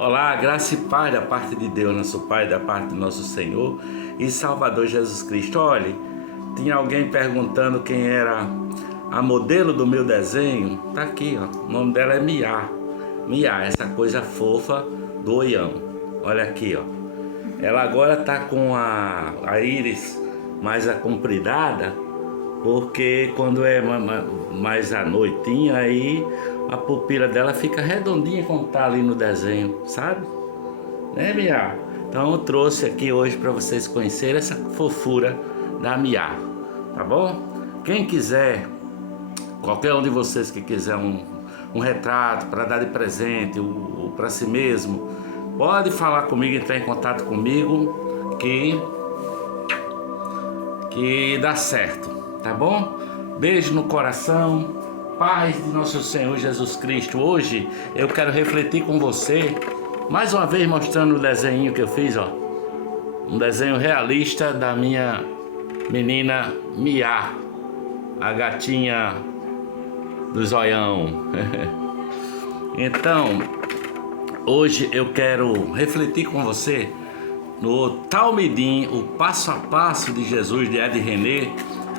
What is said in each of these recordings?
Olá, graça e paz da parte de Deus, nosso Pai, da parte do nosso Senhor e Salvador Jesus Cristo. Olha, tinha alguém perguntando quem era a modelo do meu desenho. Tá aqui, ó. O nome dela é Mia. Mia, essa coisa fofa do Oião. Olha aqui, ó. Ela agora tá com a íris mais acompridada, porque quando é mais à noitinha, aí a pupila dela fica redondinha como tá ali no desenho, sabe? Né, Mia? Então eu trouxe aqui hoje para vocês conhecerem essa fofura da Mia, tá bom? Quem quiser, qualquer um de vocês que quiser um retrato para dar de presente ou para si mesmo, pode falar comigo, entrar em contato comigo que dá certo, tá bom? Beijo no coração, paz de nosso Senhor Jesus Cristo. Hoje eu quero refletir com você, mais uma vez mostrando o desenho que eu fiz, ó. Um desenho realista da minha menina Mia, a gatinha do zoião. Então, hoje eu quero refletir com você no Talmidim, o passo a passo de Jesus, de Ed René,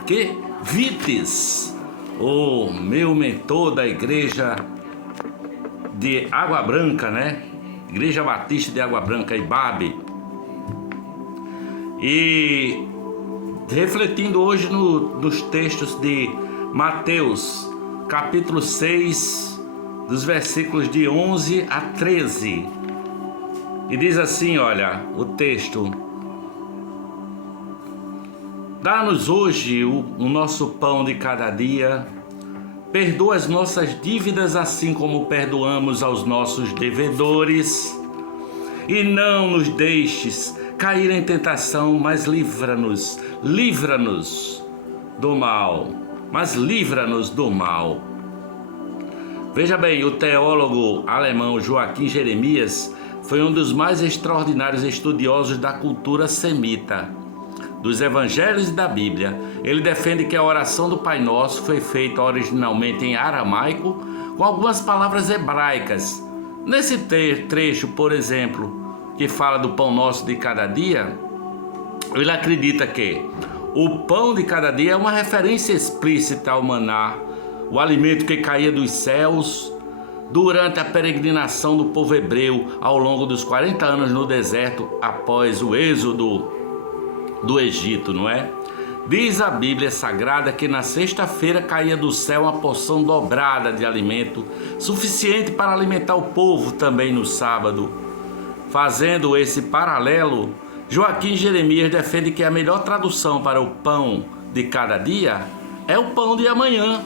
que Vites, o meu mentor da igreja de Água Branca, né? Igreja Batista de Água Branca, IBAB. E refletindo hoje nos textos de Mateus, capítulo 6, dos versículos de 11 a 13. E diz assim, olha, o texto: dá-nos hoje o nosso pão de cada dia, perdoa as nossas dívidas assim como perdoamos aos nossos devedores, e não nos deixes cair em tentação, mas livra-nos do mal, Veja bem, o teólogo alemão Joaquim Jeremias foi um dos mais extraordinários estudiosos da cultura semita, dos evangelhos e da Bíblia. Ele defende que a oração do Pai Nosso foi feita originalmente em aramaico, com algumas palavras hebraicas. Nesse trecho, por exemplo, que fala do pão nosso de cada dia, ele acredita que o pão de cada dia é uma referência explícita ao maná, o alimento que caía dos céus durante a peregrinação do povo hebreu ao longo dos 40 anos no deserto após o êxodo do Egito, não é? Diz a Bíblia Sagrada que na sexta-feira caía do céu uma porção dobrada de alimento, suficiente para alimentar o povo também no sábado. Fazendo esse paralelo, Joaquim Jeremias defende que a melhor tradução para o pão de cada dia é o pão de amanhã,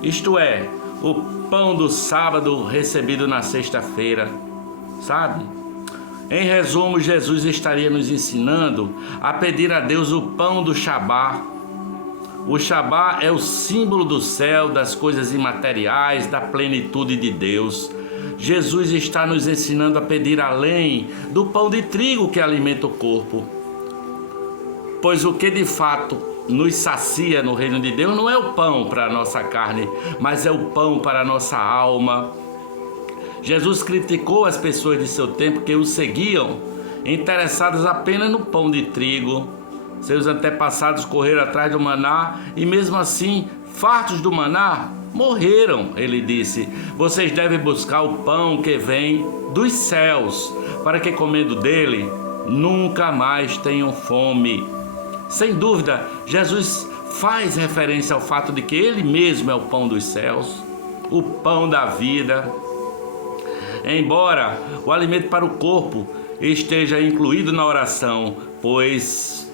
isto é, o pão do sábado recebido na sexta-feira, sabe? Em resumo, Jesus estaria nos ensinando a pedir a Deus o pão do Shabá. O Shabá é o símbolo do céu, das coisas imateriais, da plenitude de Deus. Jesus está nos ensinando a pedir além do pão de trigo que alimenta o corpo. Pois o que de fato nos sacia no reino de Deus não é o pão para a nossa carne, mas é o pão para a nossa alma. Jesus criticou as pessoas de seu tempo que o seguiam, interessadas apenas no pão de trigo. Seus antepassados correram atrás do maná e mesmo assim, fartos do maná, morreram. Ele disse: vocês devem buscar o pão que vem dos céus, para que comendo dele, nunca mais tenham fome. Sem dúvida, Jesus faz referência ao fato de que ele mesmo é o pão dos céus, o pão da vida. Embora o alimento para o corpo esteja incluído na oração, pois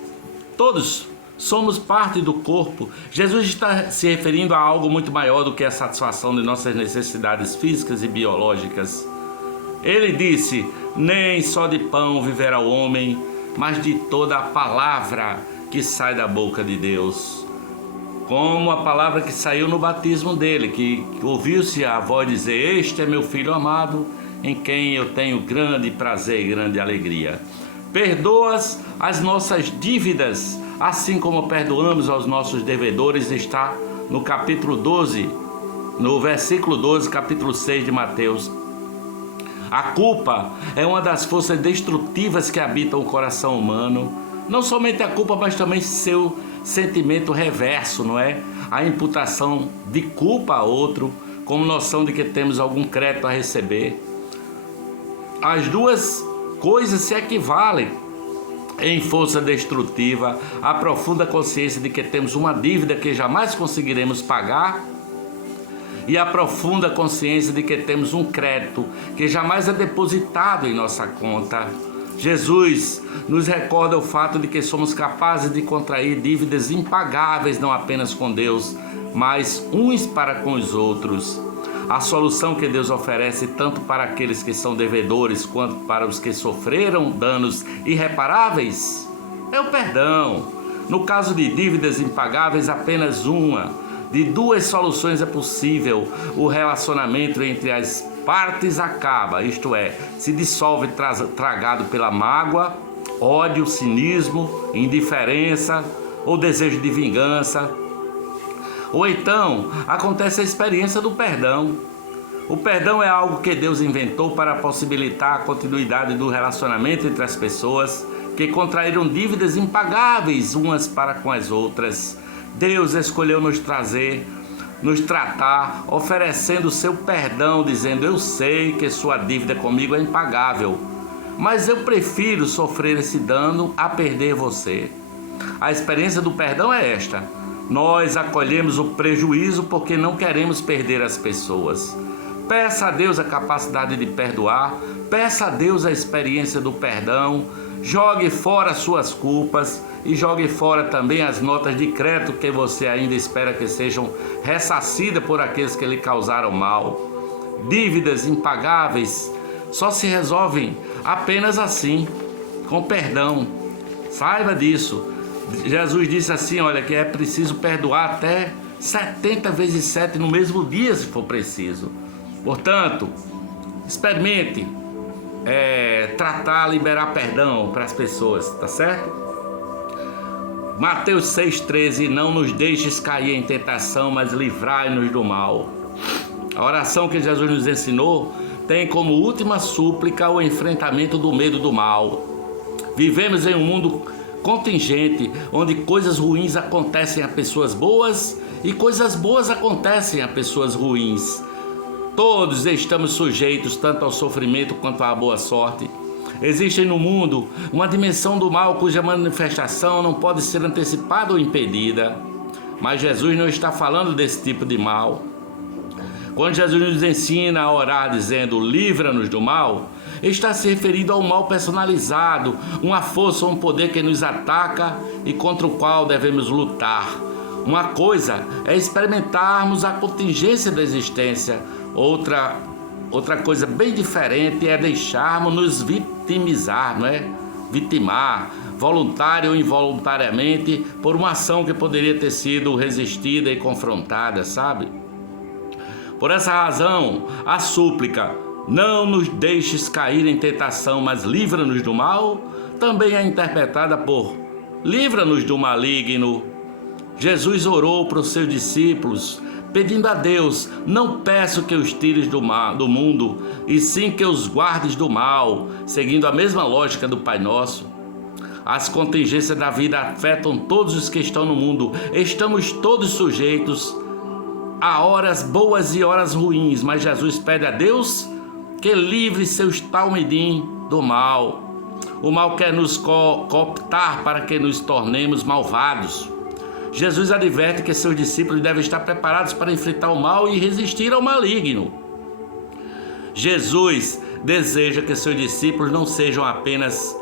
todos somos parte do corpo, Jesus está se referindo a algo muito maior do que a satisfação de nossas necessidades físicas e biológicas. Ele disse: nem só de pão viverá o homem, mas de toda a palavra que sai da boca de Deus. Como a palavra que saiu no batismo dele, que ouviu-se a voz dizer: este é meu filho amado, em quem eu tenho grande prazer e grande alegria. Perdoas as nossas dívidas, assim como perdoamos aos nossos devedores, está no capítulo 12, no versículo 12, capítulo 6 de Mateus. A culpa é uma das forças destrutivas que habitam o coração humano. Não somente a culpa, mas também seu sentimento reverso, não é? A imputação de culpa a outro, como noção de que temos algum crédito a receber. As duas coisas se equivalem em força destrutiva, a profunda consciência de que temos uma dívida que jamais conseguiremos pagar e a profunda consciência de que temos um crédito que jamais é depositado em nossa conta. Jesus nos recorda o fato de que somos capazes de contrair dívidas impagáveis não apenas com Deus, mas uns para com os outros. A solução que Deus oferece tanto para aqueles que são devedores quanto para os que sofreram danos irreparáveis é o perdão. No caso de dívidas impagáveis, apenas uma de duas soluções é possível. O relacionamento entre as partes acaba, isto é, se dissolve tragado pela mágoa, ódio, cinismo, indiferença ou desejo de vingança. Ou então, acontece a experiência do perdão. O perdão é algo que Deus inventou para possibilitar a continuidade do relacionamento entre as pessoas que contraíram dívidas impagáveis umas para com as outras. Deus escolheu nos tratar, oferecendo o seu perdão, dizendo: eu sei que sua dívida comigo é impagável, mas eu prefiro sofrer esse dano a perder você. A experiência do perdão é esta: nós acolhemos o prejuízo porque não queremos perder as pessoas. Peça a Deus a capacidade de perdoar, peça a Deus a experiência do perdão, jogue fora suas culpas e jogue fora também as notas de crédito que você ainda espera que sejam ressarcidas por aqueles que lhe causaram mal. Dívidas impagáveis só se resolvem apenas assim, com perdão. Saiba disso. Jesus disse assim, olha, que é preciso perdoar até 70 vezes 7 no mesmo dia, se for preciso. Portanto, experimente tratar, liberar perdão para as pessoas, tá certo? Mateus 6,13, não nos deixes cair em tentação, mas livrai-nos do mal. A oração que Jesus nos ensinou tem como última súplica o enfrentamento do medo do mal. Vivemos em um mundo contingente, onde coisas ruins acontecem a pessoas boas e coisas boas acontecem a pessoas ruins. Todos estamos sujeitos tanto ao sofrimento quanto à boa sorte. Existe no mundo uma dimensão do mal cuja manifestação não pode ser antecipada ou impedida. Mas Jesus não está falando desse tipo de mal. Quando Jesus nos ensina a orar dizendo livra-nos do mal, está se referindo ao mal personalizado, uma força ou um poder que nos ataca e contra o qual devemos lutar. Uma coisa é experimentarmos a contingência da existência, outra coisa bem diferente é deixarmos nos vitimizar, não é? Vitimar, voluntário ou involuntariamente, por uma ação que poderia ter sido resistida e confrontada, sabe? Por essa razão, a súplica, não nos deixes cair em tentação, mas livra-nos do mal, também é interpretada por livra-nos do maligno. Jesus orou para os seus discípulos, pedindo a Deus, não peço que os tires do mundo, e sim que os guardes do mal, seguindo a mesma lógica do Pai Nosso. As contingências da vida afetam todos os que estão no mundo, estamos todos sujeitos a horas boas e horas ruins, mas Jesus pede a Deus que livre seus talmidim do mal. O mal quer nos cooptar para que nos tornemos malvados. Jesus adverte que seus discípulos devem estar preparados para enfrentar o mal e resistir ao maligno. Jesus deseja que seus discípulos não sejam apenas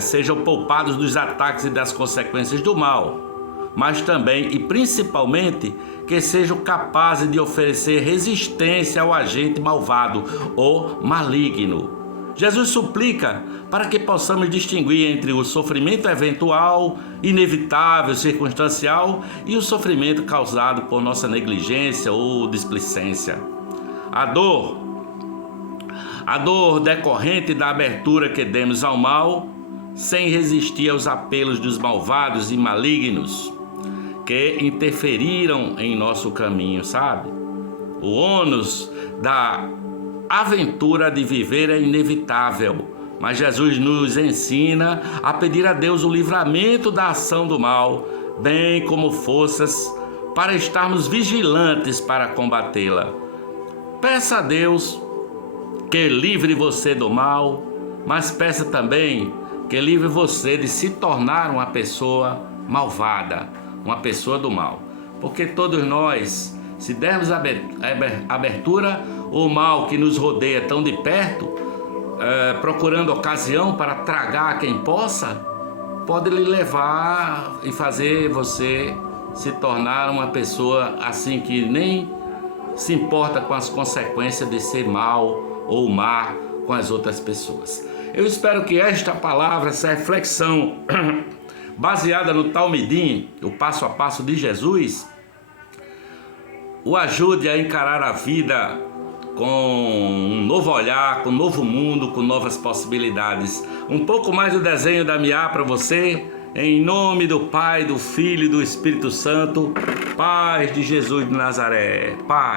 sejam poupados dos ataques e das consequências do mal, mas também e principalmente que sejam capazes de oferecer resistência ao agente malvado ou maligno. Jesus suplica para que possamos distinguir entre o sofrimento eventual, inevitável, circunstancial e o sofrimento causado por nossa negligência ou displicência. A dor decorrente da abertura que demos ao mal, sem resistir aos apelos dos malvados e malignos que interferiram em nosso caminho, sabe? O ônus da aventura de viver é inevitável, mas Jesus nos ensina a pedir a Deus o livramento da ação do mal, bem como forças para estarmos vigilantes para combatê-la. Peça a Deus que livre você do mal, mas peça também que livre você de se tornar uma pessoa malvada, uma pessoa do mal. Porque todos nós, se dermos abertura, o mal que nos rodeia tão de perto, procurando ocasião para tragar quem possa, pode lhe levar e fazer você se tornar uma pessoa assim que nem se importa com as consequências de ser mal ou má com as outras pessoas. Eu espero que esta palavra, essa reflexão baseada no Talmidim, o passo a passo de Jesus, o ajude a encarar a vida com um novo olhar, com um novo mundo, com novas possibilidades. Um pouco mais do desenho da Mia para você, em nome do Pai, do Filho e do Espírito Santo. Paz de Jesus de Nazaré. Paz.